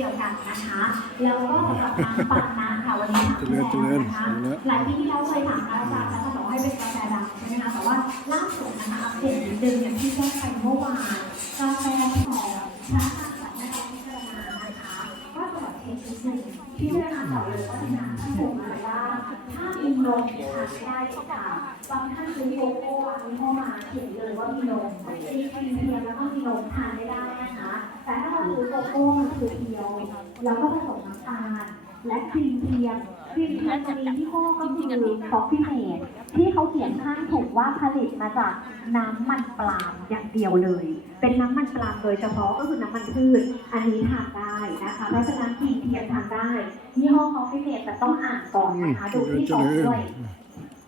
เดียวกันนะคะ แล้วก็สำหรับน้ำปั่นน้ำค่ะวันนี้ถามเจริญเจริญนะคะเอาละหลายปีที่แล้วเคยถามอาจารย์แล้วก็บอกให้เป็นกาแฟดำใช่ไหมคะแต่ว่าล่าสุดนะคะอัปเดตนิดนึงอย่างที่แจ้งไปเมื่อวานกาแฟของพระอาจารย์ให้เราพิจารณานะคะก็ตรวจเช็คนิดนึงพิจารณาต่อเลยว่าน้ำที่ผมอะไรบ้างถ้ามีนมเนี่ยทานไม่ได้ค่ะบางท่านซื้อโกโก้อันนี้เข้ามาเขียนเลยว่ามีนมมีครีมเทียมแล้วก็มีนมทานไม่ได้นะคะ แต่ถ้าเราซื้อโกโก้คือเพียว แล้วก็ผสมน้ำตาล และครีมเทียมครีมเทียมจะมียี่ห้อก็คือคอฟฟี่เมดที่เขาเขียนข้างถูกว่าผลิตมาจากน้ำมันปาล์มอย่างเดียวเลย เป็นน้ำมันปาล์มโดยเฉพาะก็คือน้ำมันพืช อันนี้ทานได้นะคะเพราะฉะนั้นครีมเทียมทานได้ยี่ห้อคอฟฟี่เมดแต่ต้องอ่านก่อนนะคะดูที่สองด้วย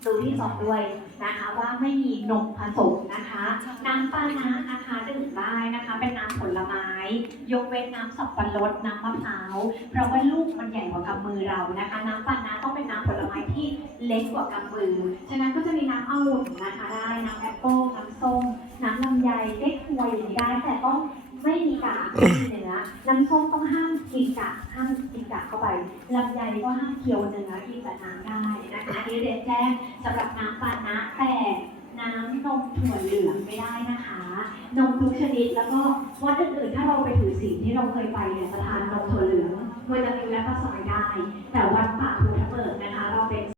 ดูที่สองด้วย นะคะว่าไม่มีนมผสมนะคะน้ำปานะนะคะดื่มได้นะคะ เป็นน้ำผลไม้ ยกเว้นน้ำสับปะรดน้ำมะพร้าวเพราะว่าลูกมันใหญ่กว่ากำมือเรานะคะ น้ำปานะต้องเป็นน้ำผลไม้ที่เล็กกว่ากำมือฉะนั้นก็จะมีน้ำองุ่นนะคะได้น้ำแอปเปิ้ลน้ำส้มน้ำลำไยเล็กควยอย่างนี้ได้แต่ต้องไม่มีกากไม่มีเนื้อน้ำส้มต้องห้ามกินกากห้ามกินกากเข้าไปลำไยก็ห้ามเคี่ยวเนื้อกินแต่น้ำได้นะคะ อันนี้เรียนแจ้งสำหรับน้ำปานะแต่น้ำนมถั่วเหลืองไม่ได้นะคะ นมทุกชนิดแล้วก็วัดอื่นๆถ้าเราไปถือศีลที่เราเคยไปเนี่ยจะทานนมถั่วเหลืองวิตามินและก็สอยได้ แต่วัดป่าภูทะเบิกนะคะเราเป็น